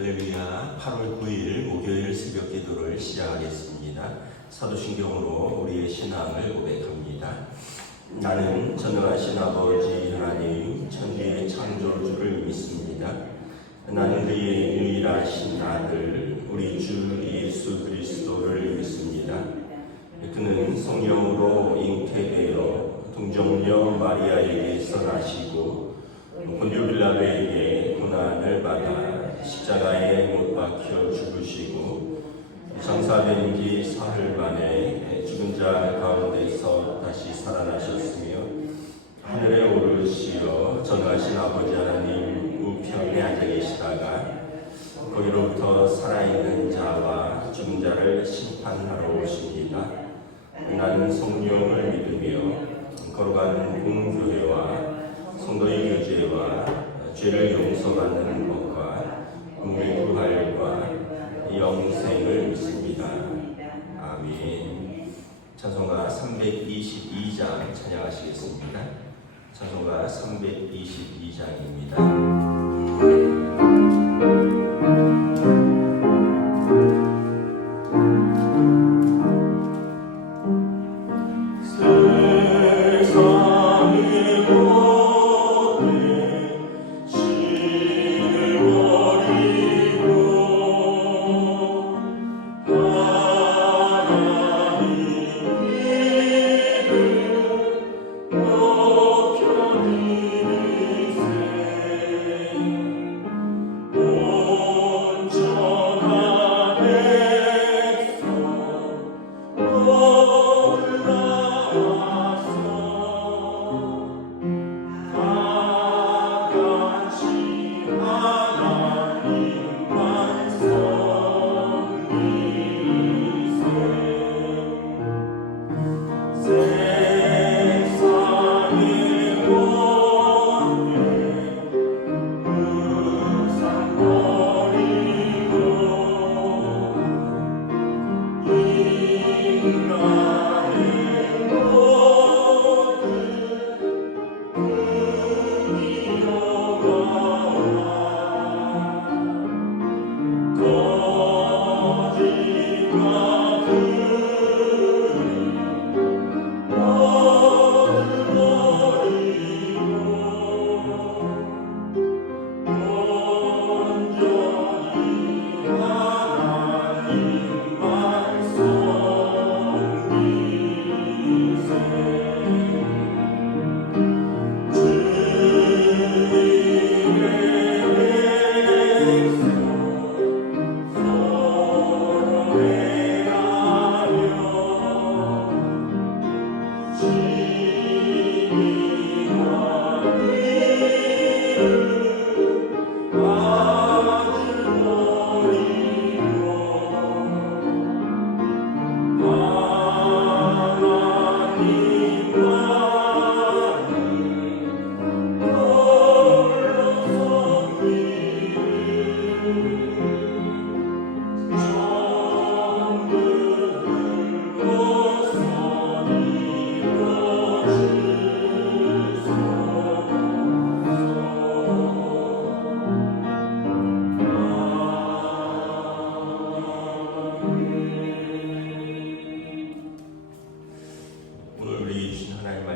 할렐루야. 8월 9일 목요일 새벽 기도를 시작하겠습니다. 사도신경으로 우리의 신앙을 고백합니다. 나는 전능하신 아버지 하나님 천지의 창조주를 믿습니다. 나는 그의 유일하신 아들 우리 주 예수 그리스도를 믿습니다. 그는 성령으로 잉태되어 동정녀 마리아에게서 나시고 본디오 빌라도에게 고난을 받아 십자가에 못 박혀 죽으시고 장사된 지 사흘 만에 죽은 자 가운데서 다시 살아나셨으며 하늘에 오르시어 전능하신 아버지 하나님 우편에 앉아 계시다가 거기로부터 살아있는 자와 죽은 자를 심판하러 오십니다. 나는 성령을 믿으며 거룩한 공교회와 성도의 교제와 죄를 용서받는 것과 우리의 부활과 영생을 믿습니다. 아멘. 찬송가 322장 찬양하시겠습니다. 찬송가 322장입니다.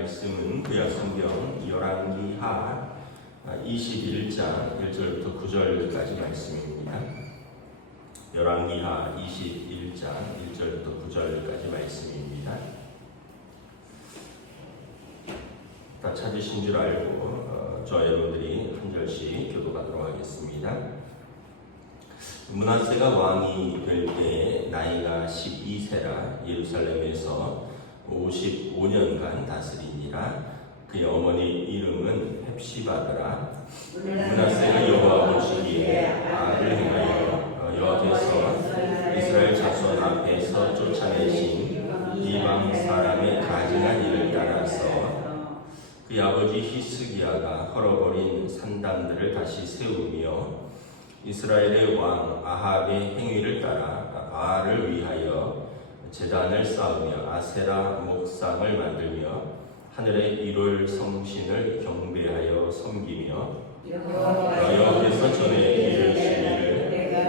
말씀은 구약 성경 열왕기하 21장 1절부터 9절까지 말씀입니다. 열왕기하 21장 1절부터 9절까지 말씀입니다. 다 찾으신 줄 알고 저와 여러분들이 한 절씩 교도하도록 하겠습니다. 므낫세가 왕이 될 때 나이가 12세라 예루살렘에서 55년간 다스리니라. 그의 어머니 이름은 헵시바더라. 므낫세가 여호와 보시기에 악을 행하여 여호와께서 이스라엘 자손 앞에서 쫓아내신 이방 사람의 가증한 일을 따라서 그의 아버지 히스기야가 헐어버린 산당들을 다시 세우며 이스라엘의 왕 아합의 행위를 따라 바알을 위하여 제단을 쌓으며 아세라 목상을 만들며 하늘의 일월 성신을 경배하여 섬기며 여호와께서 전에 이르시기를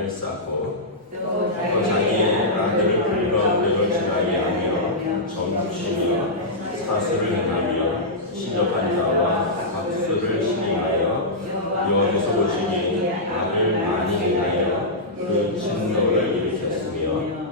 재단을 쌓고 또 자기의 아들을 불 가운데로 지나게 하며 점주시며 사수를 행하며 신접한 자와 박수를 시행하여 여호와께서 보시기에 악을 많이 행하여 그 진노를 일으켰으며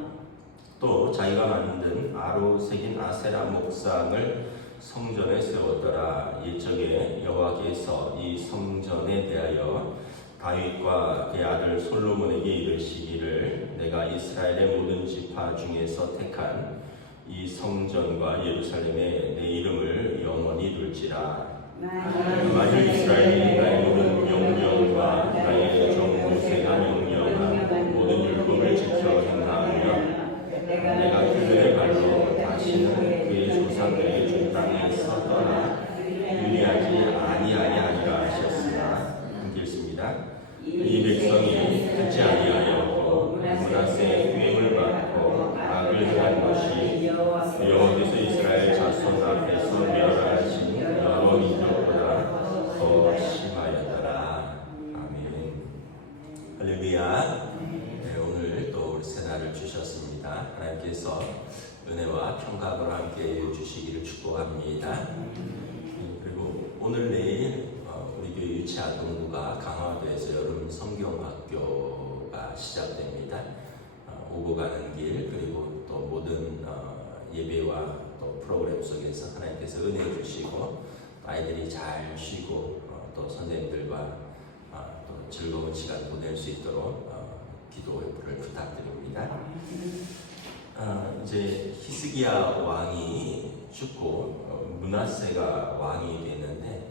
또 자기가 만든 아로 새긴 아세라 목상을 성전에 세웠더라. 이적에 여호와께서 이 성전에 대하여 다윗과 그의 아들 솔로몬에게 이르시기를 내가 이스라엘의 모든 지파 중에서 택한 이 성전과 예루살렘에 내 이름을 영원히 둘지라. 만일 이스라엘이 나의 모든 명령과 나의 정무세가 명령한 모든 율법을 지켜 행하면 내가 그들의 발로 다시는 그의 조상들의 주 땅에서 떠나 유리하지 아니하게 하리라 하셨으나 함께 읽습니다. 이 백성이 듣지 아니하였고 므낫세의 꾀임을 받고 악을 행한 것이 여호와께서 이스라엘 자손 앞에서 멸하신 여러 민족보다 더 심하였더라. 아멘. 할렐루야. 네, 오늘 또 우리 새날을 주셨습니다. 하나님께서 은혜와 평강으로 함께 해주시기를 축복합니다. 그리고 오늘 내일 우리 교회 유치아동부가 강화도에서 여름 성경학교가 시작됩니다. 오고 가는 길 그리고 또 모든 예배와 또 프로그램 속에서 하나님께서 은혜 주시고 아이들이 잘 쉬고 또 선생님들과 또 즐거운 시간 보낼 수 있도록 기도를 부탁드립니다. 이제 히스기야 왕이 죽고 므낫세가 왕이 되는데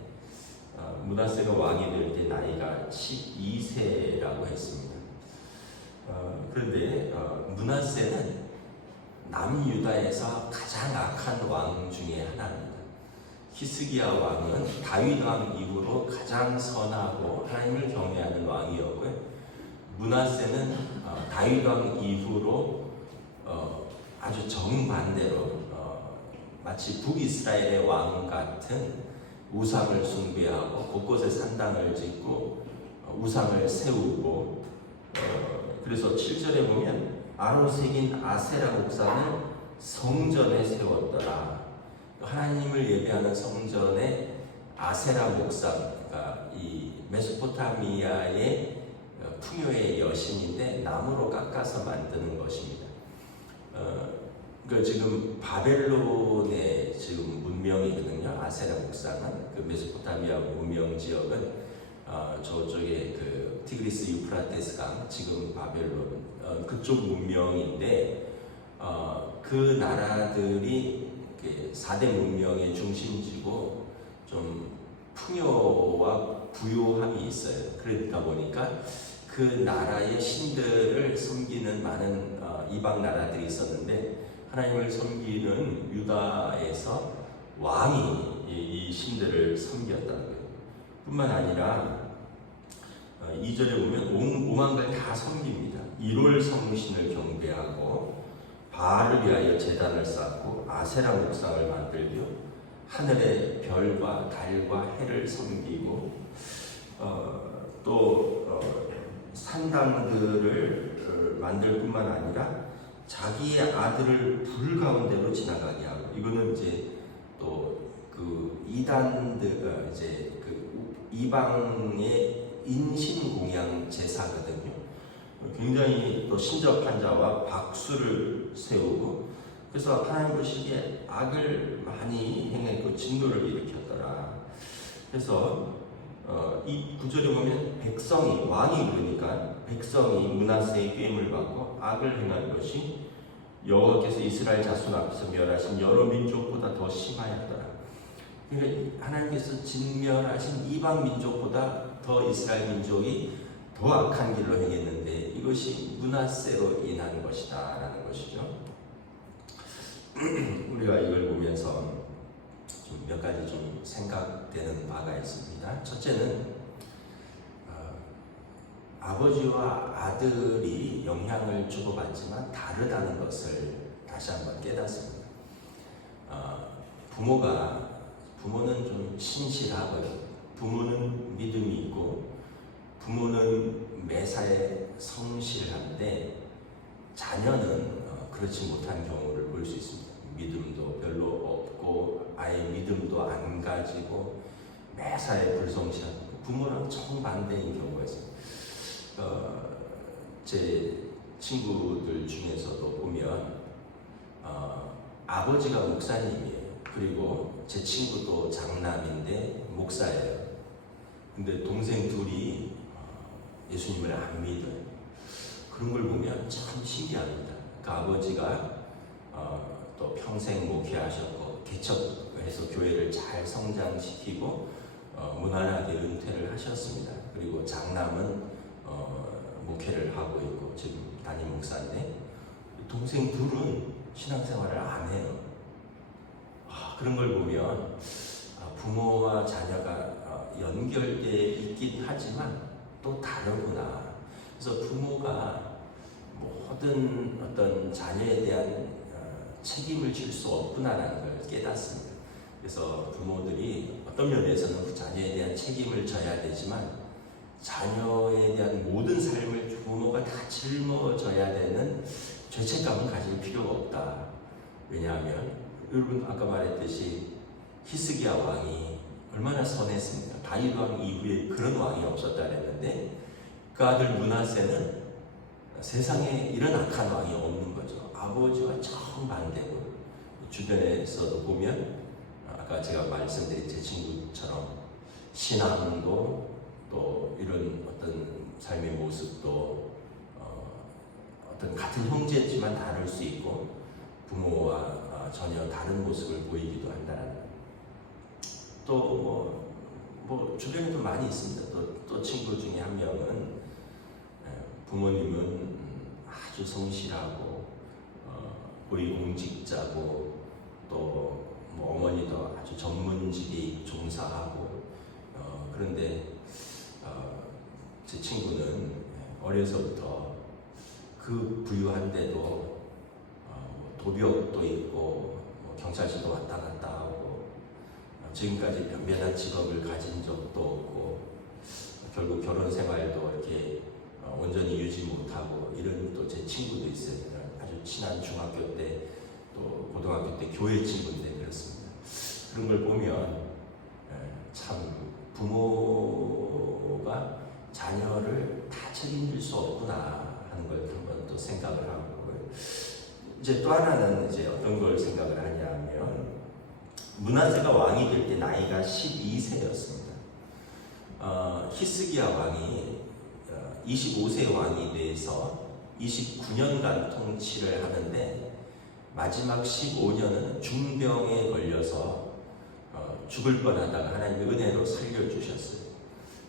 므낫세가 왕이 될 때 나이가 12세라고 했습니다. 그런데 므낫세는 남유다에서 가장 악한 왕 중에 하나입니다. 히스기야 왕은 다윗 왕 이후로 가장 선하고 하나님을 경외하는 왕이었고요. 므낫세는 다윗 왕 이후로 아주 정반대로 마치 북이스라엘의 왕 같은 우상을 숭배하고 곳곳에 산당을 짓고 우상을 세우고 그래서 7절에 보면 아로 새긴 아세라 목상을 성전에 세웠더라. 하나님을 예배하는 성전에 아세라 목상, 그러니까 이 메소포타미아의 풍요의 여신인데 나무로 깎아서 만드는 것입니다. 그 지금 바벨론의 지금 문명이거든요. 아세라 목상은 그 메소포타미아 문명 지역은 저쪽에 그 티그리스 유프라테스 강 지금 바벨론 그쪽 문명인데 그 나라들이 4대 문명의 중심지고 좀 풍요와 부요함이 있어요. 그러다 보니까 그 나라의 신들을 섬기는 많은 이방 나라들이 있었는데 하나님을 섬기는 유다에서 왕이 이 신들을 섬겼다는 거예요. 뿐만 아니라 2절에 보면 오만 걸 다 섬깁니다. 1월 성신을 경배하고 바알을 위하여 제단을 쌓고 아세라 목상을 만들며 하늘의 별과 달과 해를 섬기고 또 산당들을 만들 뿐만 아니라 자기의 아들을 불 가운데로 지나가게 하고 이거는 이제 또 그 이단들 이제 그 이방의 인신 공양 제사거든요. 굉장히 또 신접한 자와 박수를 세우고 그래서 하나님 보시기에 악을 많이 행했고 진노를 일으켰더라. 그래서 이 구절에 보면 백성이 왕이 그러니까 백성이 므낫세의 꾀임을 받고 악을 행한 것이 여호와께서 이스라엘 자손 앞에서 멸하신 여러 민족보다 더 심하였더라. 그러니까 하나님께서 진멸하신 이방 민족보다 더 이스라엘 민족이 더 악한 길로 행했는데 이것이 므낫세로 인한 것이다라는 것이죠. 우리가 이걸 보면서 좀 몇 가지 좀 생각되는 바가 있습니다. 첫째는 아버지와 아들이 영향을 주고받지만 다르다는 것을 다시 한번 깨닫습니다. 부모는 좀 신실하고요. 부모는 믿음이 있고 부모는 매사에 성실한데 자녀는 그렇지 못한 경우를 볼 수 있습니다. 믿음도 별로 없고 아예 믿음도 안 가지고 매사에 불성실한 부모랑 정반대인 경우가 있습니다. 제 친구들 중에서도 보면 아버지가 목사님이에요. 그리고 제 친구도 장남인데 목사예요. 근데 동생 둘이 예수님을 안 믿어요. 그런 걸 보면 참 신기합니다. 그 아버지가 또 평생 목회하셨고 개척해서 교회를 잘 성장시키고 무난하게 은퇴를 하셨습니다. 그리고 장남은 목회를 하고 있고 지금 담임 목사인데 동생 둘은 신앙생활을 안 해요. 그런 걸 보면 부모와 자녀가 연결되어 있긴 하지만 또 다르구나. 그래서 부모가 모든 어떤 자녀에 대한 책임을 질 수 없구나라는 걸 깨닫습니다. 그래서 부모들이 어떤 면에서는 그 자녀에 대한 책임을 져야 되지만 자녀에 대한 모든 삶을 부모가 다 짊어져야 되는 죄책감은 가질 필요가 없다. 왜냐하면 여러분 아까 말했듯이 히스기야 왕이 얼마나 선했습니까? 다윗 왕 이후에 그런 왕이 없었다 그랬는데 그 아들 므낫세는 세상에 이런 악한 왕이 없는 거죠. 아버지와 정반대고 주변에서도 보면 아까 제가 말씀드린 제 친구처럼 신앙도 또 이런 어떤 삶의 모습도 어떤 같은 형제지만 다를 수 있고 부모와 전혀 다른 모습을 보이기도 한다는 또 뭐 주변에도 많이 있습니다. 또 친구 중에 한 명은 부모님은 아주 성실하고 고위공직자고 또 뭐 어머니도 아주 전문직에 종사하고 그런데 제 친구는 어려서부터 그 부유한데도 도벽도 있고 경찰서도 왔다 갔다 하고 지금까지 변변한 직업을 가진 적도 없고 결국 결혼 생활도 이렇게 온전히 유지 못하고 이런 또 제 친구도 있어요. 아주 친한 중학교 때 또 고등학교 때 교회 친구인데 그렇습니다. 그런 걸 보면 참 부모가 자녀를 다 책임질 수 없구나 하는 걸 한번 또 생각을 하고 이제 또 하나는 이제 어떤 걸 생각을 하냐면 므낫세가 왕이 될 때 나이가 12세였습니다. 히스기야 왕이 25세 왕이 돼서 29년간 통치를 하는데 마지막 15년은 중병에 걸려서 죽을 뻔하다가 하나님의 은혜로 살려주셨어요.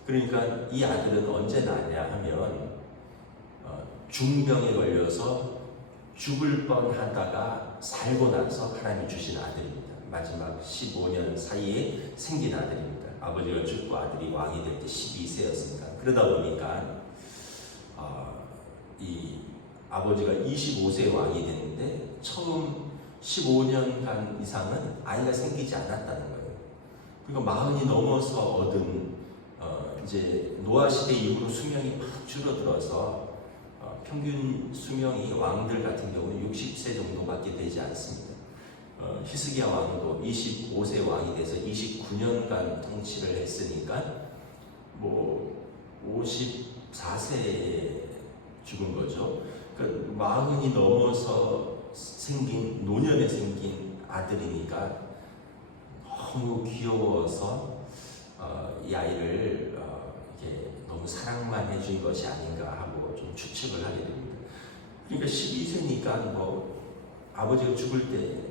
그러니까 이 아들은 언제 나냐 하면 중병에 걸려서 죽을 뻔하다가 살고 나서 하나님이 주신 아들입니다. 마지막 15년 사이에 생긴 아들입니다. 아버지가 죽고 아들이 왕이 될 때 12세였습니다. 그러다 보니까 이 아버지가 25세 왕이 됐는데 처음 15년간 이상은 아이가 생기지 않았다는 거예요. 그러니까 40이 넘어서 얻은 이제 노아 시대 이후로 수명이 막 줄어들어서 평균 수명이 왕들 같은 경우는 60세 정도밖에 되지 않습니다. 히스기야 왕도 25세 왕이 돼서 29년간 통치를 했으니까 뭐 54세에 죽은 거죠. 그러니까 40이 넘어서 생긴 노년에 생긴 아들이니까 너무 귀여워서 이 아이를 이렇게 너무 사랑만 해준 것이 아닌가 하고 좀 추측을 하게 됩니다. 그러니까 12세니까 뭐 아버지가 죽을 때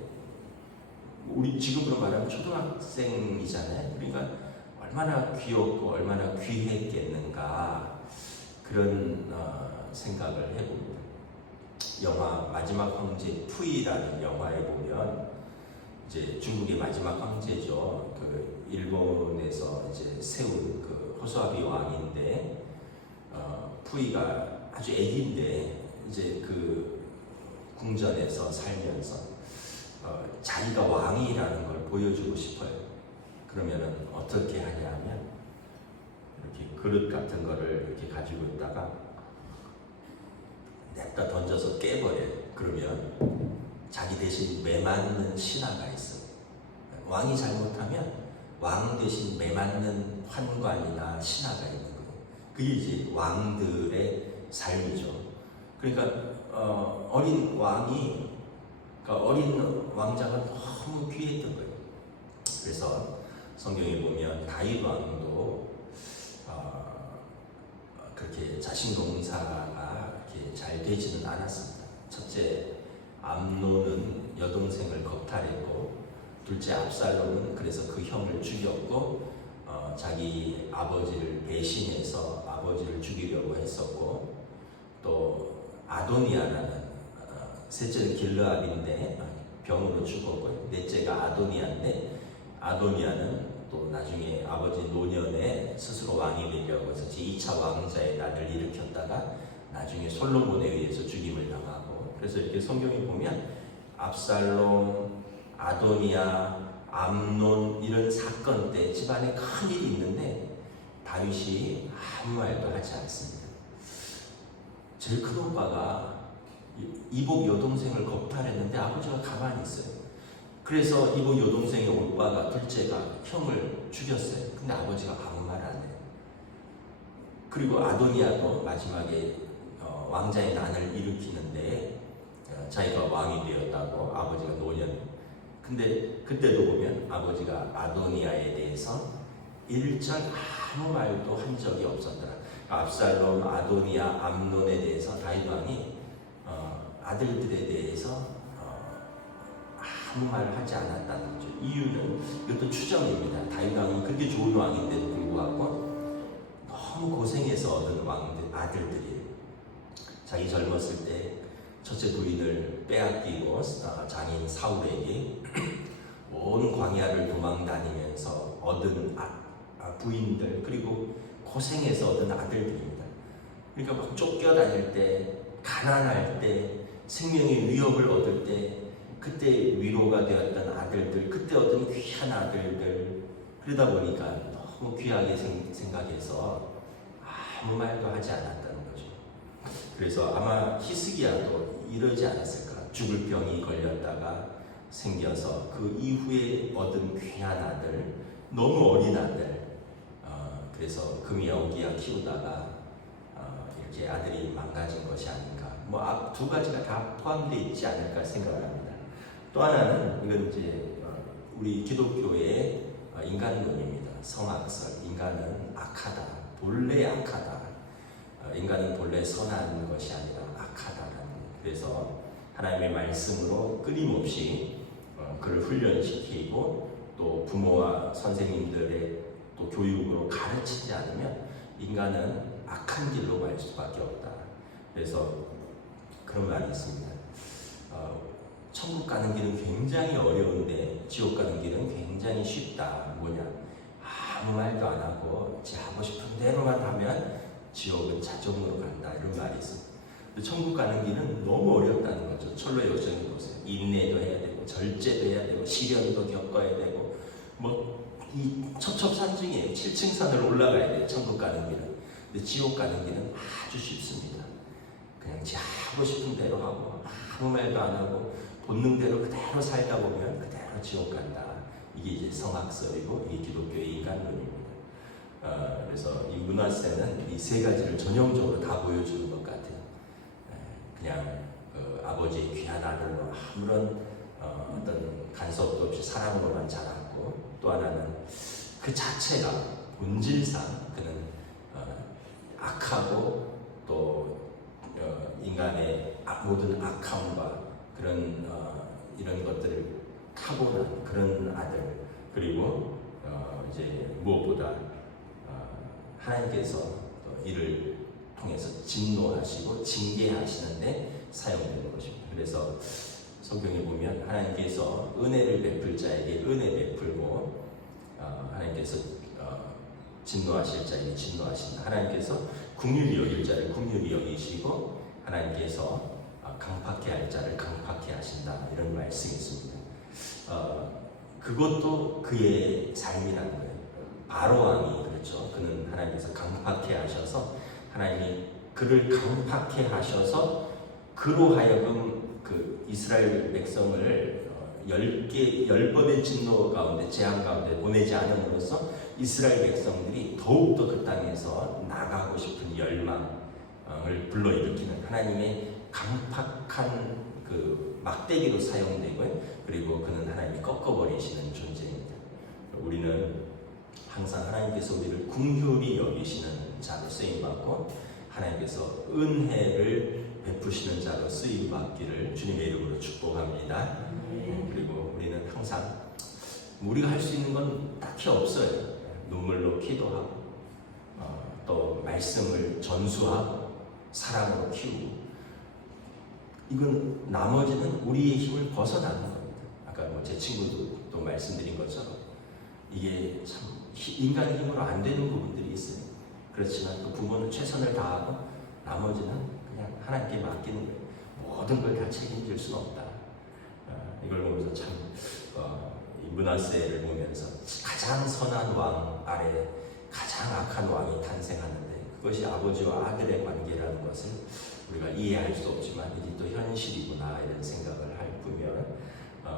우리 지금으로 말하면 초등학생이잖아요. 그러니까 얼마나 귀엽고 얼마나 귀했겠는가 그런 생각을 해봅니다. 영화 마지막 황제 푸이라는 영화에 보면 이제 중국의 마지막 황제죠. 그 일본에서 이제 세운 그 호소아비 왕인데 푸이가 아주 애기인데 이제 그 궁전에서 살면서 자기가 왕이라는 걸 보여주고 싶어요. 그러면은 어떻게 하냐 하면 이렇게 그릇 같은 거를 이렇게 가지고 있다가 냅다 던져서 깨버려요. 그러면 자기 대신 매맞는 신하가 있어요. 왕이 잘못하면 왕 대신 매맞는 환관이나 신하가 있는 거예요. 그게 이제 왕들의 삶이죠. 그러니까 어린 왕이, 그러니까 어린 왕자가 너무 귀했던 거예요. 그래서 성경에 보면 다윗 왕도 그렇게 자식 농사가 이렇게 잘 되지는 않았습니다. 첫째 암논은 여동생을 겁탈했고, 둘째 압살롬은 그래서 그 형을 죽였고, 자기 아버지를 배신해서 아버지를 죽이려고 했었고, 또 아도니아라는 셋째는 길르압인데 병으로 죽었고요. 넷째가 아도니아인데, 아도니아는 또 나중에 아버지 노년에 스스로 왕이 되려고 해서 제2차 왕자의 날을 일으켰다가 나중에 솔로몬에 의해서 죽임을 당하고, 그래서 이렇게 성경에 보면 압살롬, 아도니아, 암논 이런 사건 때 집안에 큰 일이 있는데 다윗이 아무 말도 하지 않습니다. 제일 큰 오빠가 이복 여동생을 겁탈했는데 아버지가 가만히 있어요. 그래서 이복 여동생의 오빠가, 둘째가 형을 죽였어요. 근데 아버지가 아무 말 안 해요. 그리고 아도니아도 마지막에 왕자의 난을 일으키는데 자기가 왕이 되었다고, 아버지가 노년. 근데 그때도 보면 아버지가 아도니아에 대해서 일절 아무 말도 한 적이 없었더라. 압살롬, 아도니아, 암논에 대해서 다윗 왕이 아들들에 대해서 아무 말을 하지 않았다는 거죠. 이유는, 이것도 추정입니다. 다윗 왕이 그렇게 좋은 왕인데도 불구하고 너무 고생해서 얻은 아들들이 자기 젊었을 때 첫째 부인을 빼앗기고 장인 사울에게 온 광야를 도망 다니면서 얻은 부인들, 그리고 고생해서 얻은 아들들입니다. 그러니까 막 쫓겨다닐 때, 가난할 때, 생명의 위협을 얻을 때, 그때 위로가 되었던 아들들, 그때 얻은 귀한 아들들, 그러다 보니까 너무 귀하게 생각해서 아무 말도 하지 않았다는 거죠. 그래서 아마 히스기야도 이러지 않았을까. 죽을 병이 걸렸다가 생겨서 그 이후에 얻은 귀한 아들, 너무 어린 아들, 그래서 금이 어기야 키우다가 이렇게 아들이 망가진 것이 아닌가. 뭐 두 가지가 다 포함되어 있지 않을까 생각을 합니다. 또 하나는, 이건 이제 우리 기독교의 인간론입니다. 성악설. 인간은 악하다. 본래 악하다. 인간은 본래 선한 것이 아니라 악하다라는 거예요. 그래서 하나님의 말씀으로 끊임없이 그를 훈련시키고, 또 부모와 선생님들의 또 교육으로 가르치지 않으면 인간은 악한 길로 갈 수밖에 없다. 그래서 그런 말이 있습니다. 천국 가는 길은 굉장히 어려운데 지옥 가는 길은 굉장히 쉽다. 뭐냐? 아무 말도 안 하고 지 하고 싶은 대로만 하면 지옥은 자정으로 간다. 이런 말이 있습니다. 천국 가는 길은 너무 어렵다는 거죠. 철로 요정해 보세요. 인내도 해야 되고, 절제도 해야 되고, 시련도 겪어야 되고, 뭐 이 첩첩산중이에요. 7층 산을 올라가야 돼요. 천국 가는 길은. 근데 지옥 가는 길은 아주 쉽습니다. 그냥 지 하고 싶은 대로 하고, 아무 말도 안 하고 본능대로 그대로 살다 보면 그대로 지옥 간다. 이게 이제 성악설이고, 이게 기독교의 인간론입니다. 그래서 이 문화세는 이 세 가지를 전형적으로 다 보여주는 것 같아요. 그냥 아버지의 귀한 아들로 아무런 어떤 간섭도 없이 사랑으로만 자랐고, 또 하나는 그 자체가 본질상 그는 악하고, 또 인간의 모든 악함과 그런 이런 것들을 타고난 그런 아들, 그리고 이제 무엇보다 하나님께서 이를 통해서 진노하시고 징계하시는데 사용되는 것입니다. 그래서 성경에 보면 하나님께서 은혜를 베풀 자에게 은혜 베풀고, 하나님께서 진노하실 자에게 진노하신다. 하나님께서 긍휼히 여길 자를 긍휼히 여기시고, 하나님께서 강팍해 할 자를 강팍해 하신다. 이런 말씀이 있습니다. 그것도 그의 삶이라는 거예요. 바로 왕이 그렇죠. 그는 하나님께서 강팍해 하셔서, 하나님이 그를 강팍해 하셔서 그로 하여금 그 이스라엘 백성을 10번의 진노 가운데 재앙 가운데 보내지 않음으로써 이스라엘 백성들이 더욱더 그 땅에서 나가고 싶은 열망을 불러일으키는 하나님의 강팍한 그 막대기로 사용되고, 그리고 그는 하나님이 꺾어버리시는 존재입니다. 우리는 항상 하나님께서 우리를 긍휼히 여기시는 자로 쓰임받고 하나님께서 은혜를 베푸시는 자로 쓰임받기를 주님의 이름으로 축복합니다. 그리고 우리는 항상 우리가 할 수 있는 건 딱히 없어요. 눈물로 기도하고 또 말씀을 전수하고 사랑으로 키우고, 이건 나머지는 우리의 힘을 벗어나는 겁니다. 아까 제 친구도 또 말씀드린 것처럼 이게 참 인간의 힘으로 안 되는 부분들이 있어요. 그렇지만 또 부모는 최선을 다하고 나머지는 그냥 하나님께 맡기는 거예요. 모든 걸 다 책임질 수는 없다. 이걸 보면서 참 이 므낫세를 보면서 가장 선한 왕 아래 가장 악한 왕이 탄생하는데, 그것이 아버지와 아들의 관계라는 것을 우리가 이해할 수 없지만 이게 또 현실이구나 이런 생각을 할 뿐이면,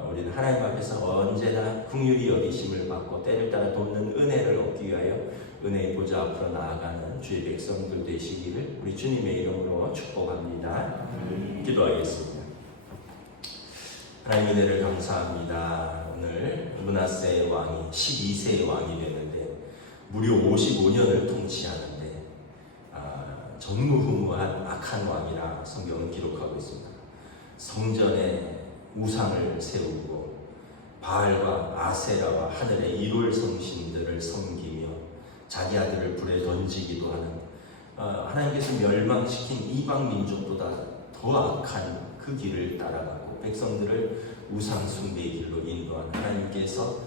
우리는 하나님 앞에서 언제나 긍휼히 여기심을 받고 때를 따라 돕는 은혜를 얻기 위하여 은혜의 보좌 앞으로 나아가는 주의 백성들 되시기를 우리 주님의 이름으로 축복합니다. 기도하겠습니다. 하나님 은혜를 감사합니다. 오늘 므낫세 왕이 12세의 왕이 됐는데 무려 55년을 통치하는데 전무후무한 악한 왕이라 성경은 기록하고 있습니다. 성전에 우상을 세우고 바알과 아세라와 하늘의 이롤 성신들을 섬기며 자기 아들을 불에 던지기도 하는 하나님께서 멸망시킨 이방 민족보다 더 악한 그 길을 따라가고 백성들을 우상 숭배의 길로 인도한 하나님께서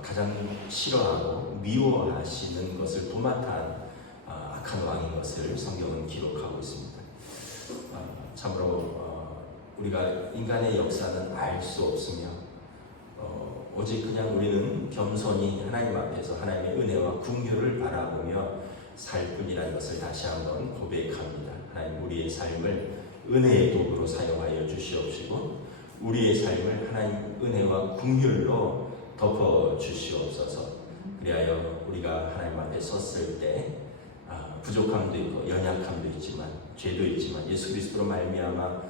가장 싫어하고 미워하시는 것을 도맡아 악한 왕인 것을 성경은 기록하고 있습니다. 참으로 우리가 인간의 역사는 알 수 없으며 오직 그냥 우리는 겸손히 하나님 앞에서 하나님의 은혜와 긍휼을 바라보며 살 뿐이라는 것을 다시 한번 고백합니다. 하나님, 우리의 삶을 은혜의 도구로 사용하여 주시옵시고 우리의 삶을 하나님 은혜와 긍휼로 덮어 주시옵소서. 그리하여 우리가 하나님 앞에 섰을 때 부족함도 있고 연약함도 있지만 죄도 있지만 예수 그리스도로 말미암아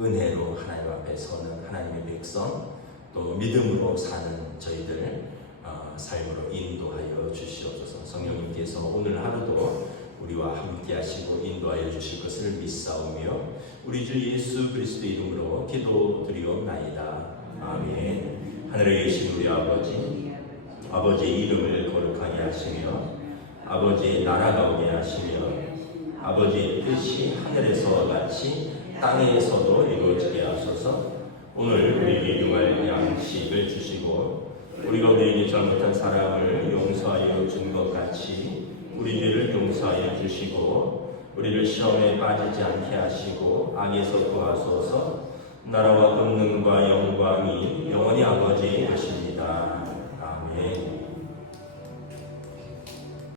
은혜로 하나님 앞에 서는 하나님의 백성, 또 믿음으로 사는 저희들 삶으로 인도하여 주시옵소서. 성령님께서 오늘 하루도 우리와 함께 하시고 인도하여 주실 것을 믿사오며 우리 주 예수 그리스도 이름으로 기도드리옵나이다. 아멘. 하늘에 계신 우리 아버지의 이름을 거룩하게 하시며 아버지의 나라가 오게 하시며 아버지의 뜻이 하늘에서와 같이 땅에서도 이루어지게 하소서. 오늘 우리에게 용할 양식을 주시고 우리가 우리에게 잘못한 사람을 용서하여 준 것 같이 우리 죄를 용서하여 주시고 우리를 시험에 빠지지 않게 하시고 악에서 구하소서. 나라와 권능과 영광이 영원히 아버지의 것입니다. 아멘.